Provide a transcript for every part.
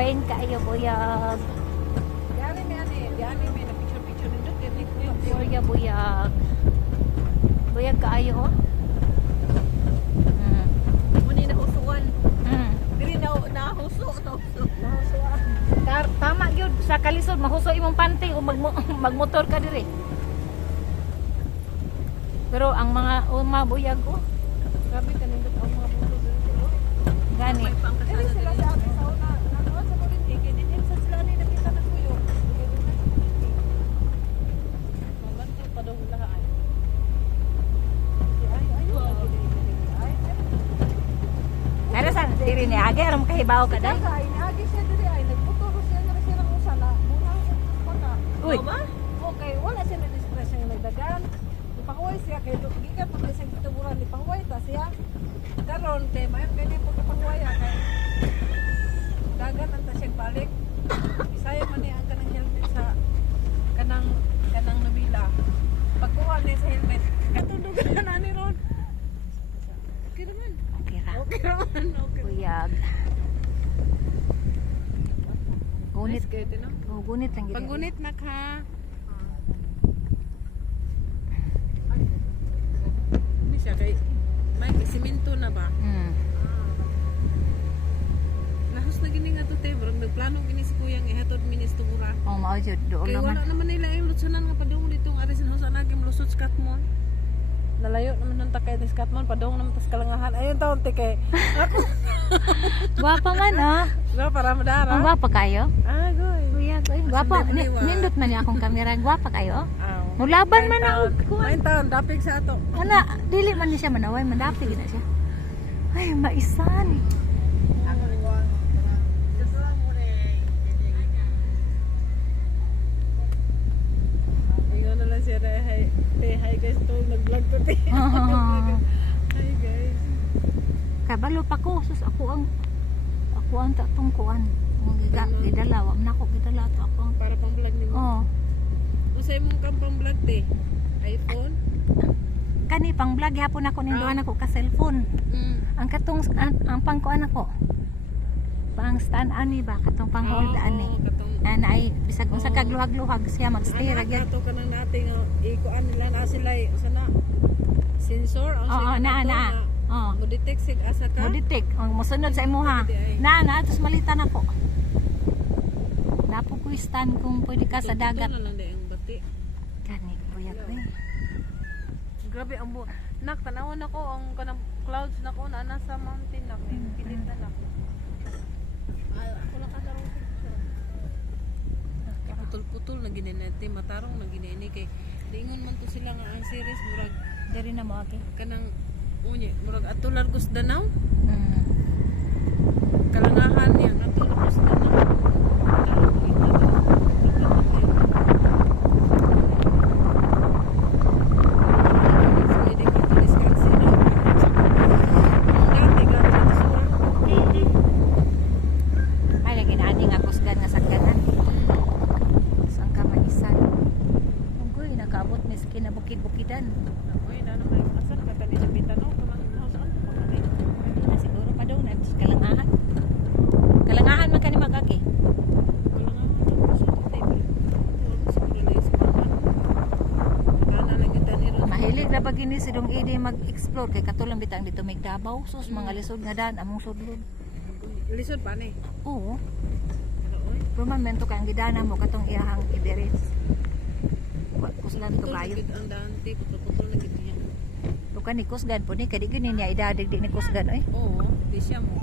Rain kaayo buyag. Diyan may na picture nito kay Kuya buyag. Buyag kaayo oh. Muni na husuan. Diri na huso. Tama gyud sa kalisod mahuso imong panty o magmotor ka diri. Pero ang mga buyag oh. Grabe kanindot ang mga bulo dito. Gani. Diri sila sa atin sa una. Nakuha sa bulit din sa sila ni nakita na kuyo. Mabanto pa daw lahat. Ano sa diri ni agi aram kahibaw ka dai. Agi siya diri ay nagputuro siya na siya ng usa na. Muna Uy. Okay, wala siya na discretion yung nagdagan. Ipahuway siya kay gikan pa kay sa gituburan ni pahuway ta siya. Karon kay mayon kay di po kapahuway kay dagan anta siya balik. Bisaya man ni ang kanang helmet sa kanang nabila. Pagkuha ni sa helmet, katudugan na ni ron. Okay naman. Okay ra. Okay naman. Okay. Buyag. Gunit. Nice kayo din, no? Oh, gunit lang gid. Paggunit na ka. Hindi siya kay may simento na ba? Nahus na gini nga to te, bro. Nagplano gini si kuyang ihatod minis tumura. Oh, mao jud doon Kay wala naman. naman nila yung lutsunan nga padung ditong arisin husan nagim lusot sa Katmon. Nalayo naman nang takay ni Katmon padung naman tas kalangahan. Ayun taon te kay. Ako. Gwapa man ah. No, para madara. Ang gwapa kayo? Ah, goy. Buyag oy, gwapa. Sandali, wa. Nindot man ni akong kamera, gwapa kayo. Aw. Mulaban man ako. Main taon dapig sa ato. Ana, dili man ni siya manaway, mandapig na siya. Ay, maisan. Ingon na lang siya na hi guys to nag-vlog to te. Hi guys. Kabalo pa ko sus ako ang tatong kuan. Gidala, wag na ko gidala to ako. Para pang vlog ni mo. Oh, Usay mo kang pang vlog te. iPhone. kani pang vlog hapon ako ninduhan ako ka cellphone. Ang katong ang pangkuan ako. Pang stand ani ba katong pang hold ani. Na ay bisag unsa kag luhag-luhag siya magstay ra gyud. Ato ka nang nating ikuan nila na sila sana sensor ang Oo, na. Oh, mo detect sig asa ka. mo detect ang mosunod sa imuha. Na tus malitan ako. Napo ko stand kung pwede ka sa dagat. Ito na lang di ang bati. Kani buyag ko eh. Grabe ang nak tanawon ako ang kanang clouds nako na nasa mountain na pilitan na. Ay ako lang katarong picture. Putol-putol na ginenete matarong na gineni kay diingon man to sila nga ang series murag Dari na mo aki. kanang unye murag ato largos Danau kalangahan niya ato largos Danau. Ay lagi na ani nga kusgan nga sakyanan. Sang ka maisan. Unggoy nakaabot miskin na bukid-bukidan. Na siguro pa daw na kalangahan. Kalangahan man kani magagi. Mahilig na pag ini si Dong Edi mag-explore kay katulang bitang dito may Davao sus mga lisod nga dan among sudlod. Lisod pa ni. Oo. Pero man mento kang gidana mo katong iyahang ideres. Kuslan to kayo. Ang dante putol na gid niya. Bukan ni kusgan po ni kadi gini niya idadig ni kusgan oy. Oo, di siya mo.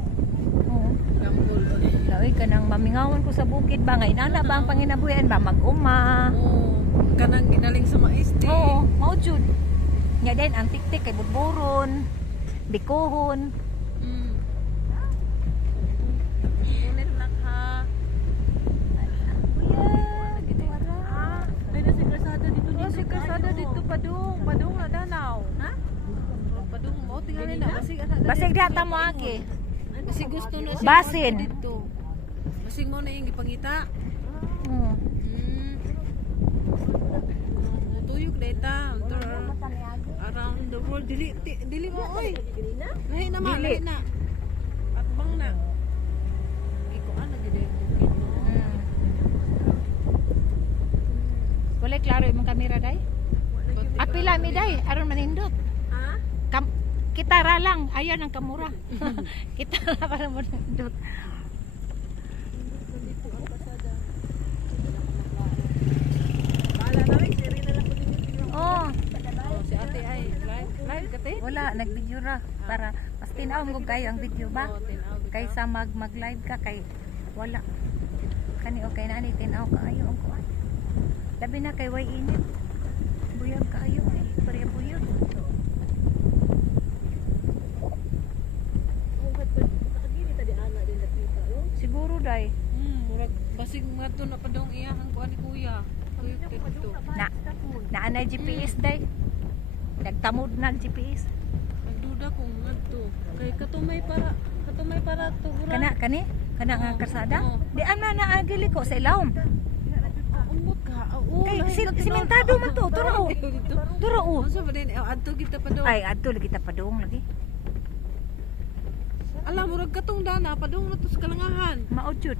Oo. Gambol ba ni. Laoy kanang mamingawan ko sa bukid ba nga inana ba ang panginabuhian ba mag-uma. Oo, kanang ginaling sa maiste. Oo, mao jud. Nya din ang tiktik kay budburon, bikuhon. Ulit na ka. Kuya, dito ara. Ay na si Kasada dito dito. Si Kasada dito padung na danaw. Ha? Padung mo tingali na basig Basig diha ta mo aki. Basig gusto na siya Basin. dito. Basig mo na yung gipangita. Hmm. Tuyok data. Around the world dili mo oy. Lahi na ma, Dili. lahi na. At bang na. Iko ana gid. day klaro imong kamera day. Apila mi day aron manindot. Ha? Kita ra lang, ayan ang kamura. Kita ra para manindot. Dito ang kasada. Bahala na rin, siri na lang po din yung Oh, si ate ay live kate. wala nag-video ra para mas tinaw mo kayo ang video ba? Kaysa mag-live ka kay wala. Kani okay na ni tinaw ka ayo ang kuan. Labi na kay way init. Buyag ka ayo eh, pare buyag. Siguro day. Murag basig mga to na padong iya ang kuan ni kuya. Tuyok dito. Na anay GPS day. Nagtamod na ang GPS. Nagduda kung ngadto. Kay katumay para tuguran. Kana nga karsada. Oo. Di ana na agili ko sa ilawom. Umot ka. Oo. Kay simentado man to, turo. Turo. Unsa ba din adto kita padong. Ay adto lagi ta padung lagi. Alam murag katong dana padong na to sa kalangahan. Maod jud.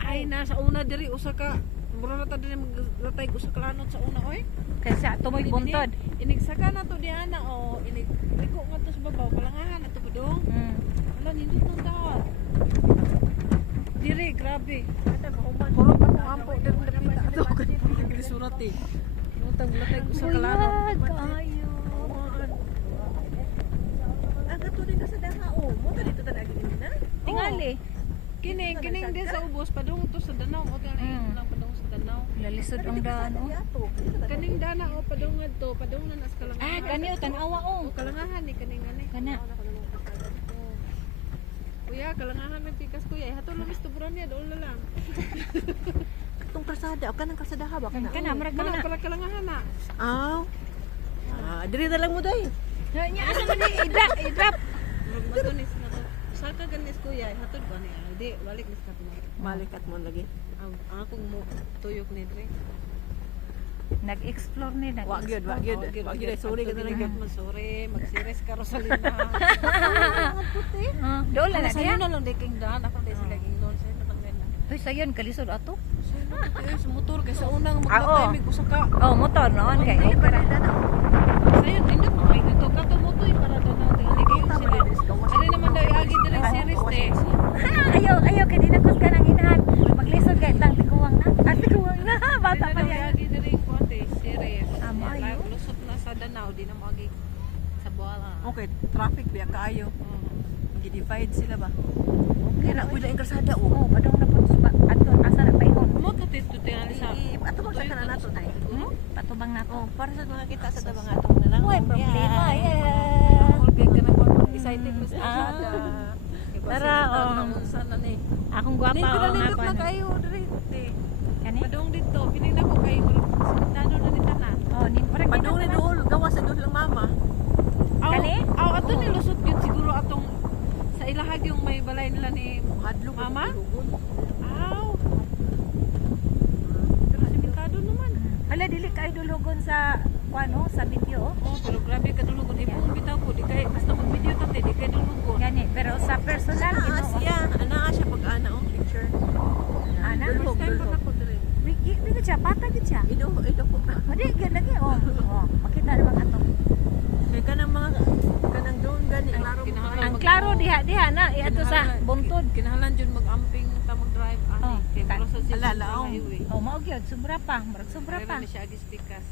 Ay nasa una diri usa ka mura na ta diri maglatay usa ka lanot sa una oy. Kaysa tumoy buntod. Inigsaka na to di ana o inigo nga to sa babaw kalangahan ato padong. Wala nindot nang daan. Dire grabe. Puro pa mo ampo diri dapita ato kay surat eh. Utang latay usa ka lanot. Buyag kayo. Aga to din ka sa daha o. Mo ta dito ta lagi na. Tingali. Kining din sa ubos padung to sa Danau mo to lang padung sa Danau. Lalisod ang daan oh. Kaning dana o padung ngadto padung na nas kalangahan. Ah, kani o tanawa oh. O kalangahan ni kaning ani. Kana. Kuya kalangahan may pikas kuya. Hato lumis tuburan niya doon na lang. Itong kalsada, o kanang kalsada ha ba? Kana marag Kana kana. para kalangahan na. Aw. Diri na lang mo day. Nya asa man ni idrop. Matunis na to. Saka ganis kuya. Hatod ba ni? Di balik nis ka tumo. Balikat mo lagi. Ang akong mo tuyok ni dre. Nag-explore ni nag. Wa gyud. Sorry ka na lang. Sorry, magsiris ka Rosalina. Doon lang na Sa'yo diya. na lang di king daan. Ako di sila king doon. Sa'yo na lang din. Hoy sayon kalisod ato. Sa motor kaysa unang oo. maglatay mig usa ka. Oh, motor noon kay opera. Sa'yo nindot mo ay dito ka to motoy para doon natin ligay sila. Ano naman daw iagi direct series te. Ayaw kay dinakos ka nang inahan. Maglisod kay tang tiguwang na. Tiguwang na bata Ano pa daw yan. iagi direct kuante series. Amo, ayo. Lusot na sa Danau di na moagi sa Buala. Okay, traffic biya kaayo. Gi-divide sila ba? Okay Kaya na uy laing kalsada o. Oh, padung na po sa ato asa na payhon. Mo to tito tingali sa. Ato ba sa nato day? Patubang na Oh, para sa mga kita sa tabang atong na lang. Uy, problema. Yeah. Kaya ka na excited ko sa sada. Tara, Unsa na ni? Akong gwapa Ni oh, pinalindot ako na ano. kayo direct te. Kani? Padung dito, pinina ko kayo simentado na ni tanan. Oh, ni parang Padung ni dool, gawas sa dool lang mama. Kani? Aw, ato ni lusot yun siguro atong sa ilahag yung may balay nila ni Hadlok Mama? Aw. Pero simentado naman. Ala dili kay dulhugon sa kuano sa video. Oh, pero grabe ka dulugon. Ipong bitaw ko, di kay basta mag-video tate, di kay dulugon. Gani, pero sa personal Ana Ginoo. siya, ana siya pag ana oh picture. Ana, First time pa na ko dire. bigit siya pata gid siya. Ido ko. Adi gid lagi oh. Oh, makita naman ato. Kay kanang mga kanang doon gani klaro mo Kinahanglan kayo. Ang klaro diha na ato sa buntod. Kinahanglan jud mag-amping ta mag-drive ani. Oh, Kay pero sa sila ala, laong. highway. Oh, mao gyud sobra pa, murag sobra Pero pa. ni siya agis pikas.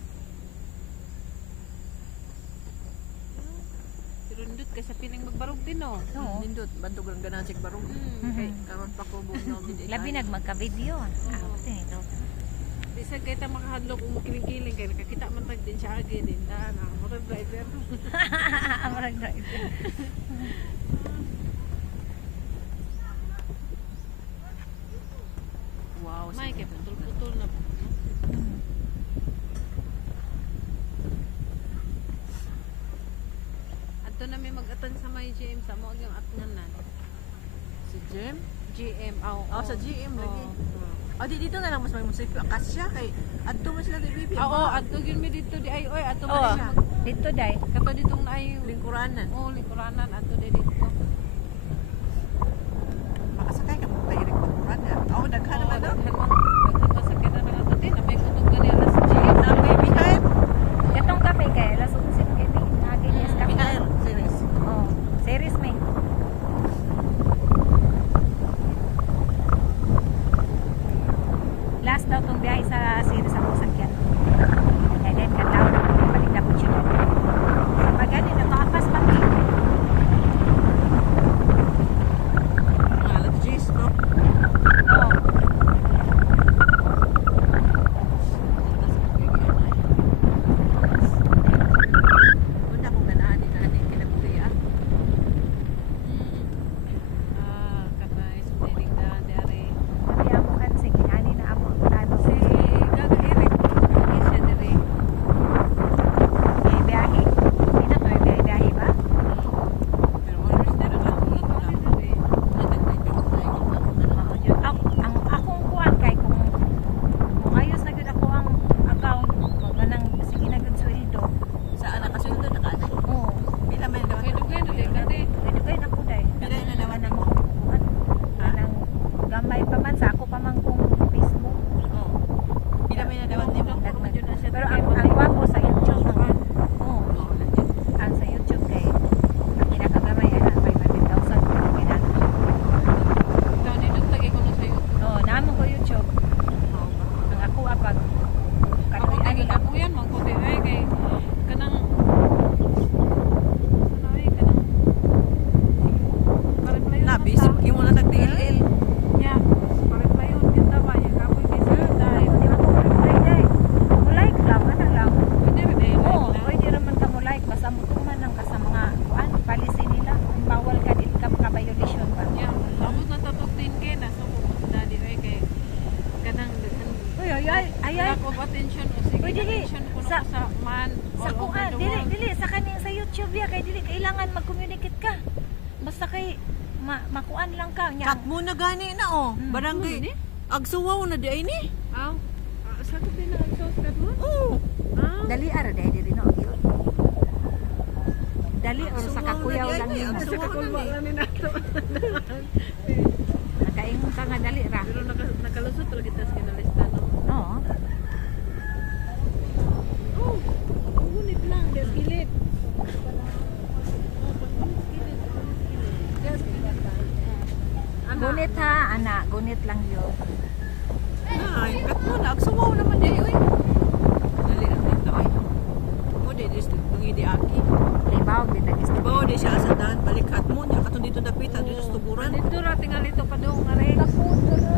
Pero ndut kay sa pining magbarog din no. Oo. Nindot bandog lang ganan sig barong. Kay karon pa ko bugnaw gid. Labi nagmagka-video. Ito. Bisag kay ta makahadlok kung kiling-kiling kay nakakita man tag din siya agi din na motor driver. Murag driver. Wow. May kay putol-putol na. Adto na may mag-atan sa may GM sa mo yung atnganan. Si Jem? GM aw. Oh, sa GM lagi. Oh. Oh, di dito na lang mas may munisipyo. Akasya kay adto man sila kay bibi. Oo, adto gyud mi dito di ay oy adto Oh, man siya. dito day. Kato ditong na ay lingkuranan. oh lingkuranan adto di dito. Makasakay ka mo kay lingkuranan. Oh, daghan naman no. Daghan man sakit na ato din na may kutog gani alas sa GM. last daw tong biyahe sa series sa Busakyan. And then kataw balik na po siya. Magani na kaapas pa ki. Mga alas 10, no? Oh. Una kong ganaan din na kinabuhian. Katay, sumiling na, dari. Sabi amo kan sige ani na amo tano. Si Gaga Eric, hindi siya dari. Biyahe. Ina to biyahe ba? Pero always na rin ako lang dari. Natagday ka sa tayo. Oo, yun. Ang akong kuan kay kung ayos na gud ako ang account kanang sige na gud sweldo. Saan nakasundo na kanay? Oo. Pila man daw. Dugay na din kati. Pwede kayo na po dahil. Pila na naman Ang ako. anang gamay pa man sa ako pa man kung Facebook. Oo. Pila may nadawat ni mo. Pero ang gwapo sa YouTube naman. Oo. Oo, nandiyan. Ang sa YouTube kay ang kinakagamay ana 500,000 ang kinaka. Ikaw ni nagtagay ko na sa'yo. Oo, naamo ko YouTube. Oo ba? Ang ako apag Ako katoy ani tingin ka. ako yan, mangkuti ay kay kanang ay kanang parang nabis, imo na nagtiil-il. Nya, pare-pare yun, kita ba? Yung kapoy kay sir, dahil Di ba ko reply day? Mo like lang ana lang. Pwede rin eh. Oo, pwede raman ka mo like basta mo tuman lang ka sa mga kuan policy nila. Ang bawal ka dili ka violation ba. Yeah, tapos natutog 10K na so kung dadi ay kay kanang Uy, ay. lack of attention o sige Uy, dili. attention ko Sa- sa man Sa all over kuan, the dili, world. dili sa kaning sa YouTube ya kay dili kailangan mag-communicate ka. Basta kay makuan lang ka nya. Kat mo na gani na oh. Mm. Barangay. Agsuwaw na di ay ni. Aw, sa ko din ang sauce kat mo? Oo. Ah, Dali ara dai diri no. Dali or sa kakuyaw lang yun. Ang sa suwaw kakulwa na lang ni nato. Nakaingon ka nga dali ra. Pero nakalusot talaga kita sa kinalista, no? Oo. Oh, ang gunit lang, des kilit. Gunit ha, ana, gunit lang yun. Ay, kat mo na agsuwaw naman di oy. Dali ra dito ay. Mo di dis ngidi aki. Libaw din na gusto. Bawa di siya sa daan balik kat mo nya katon dito dapit dito sa tuburan. Dito ra tingal ito padung aray. Kaputo ra.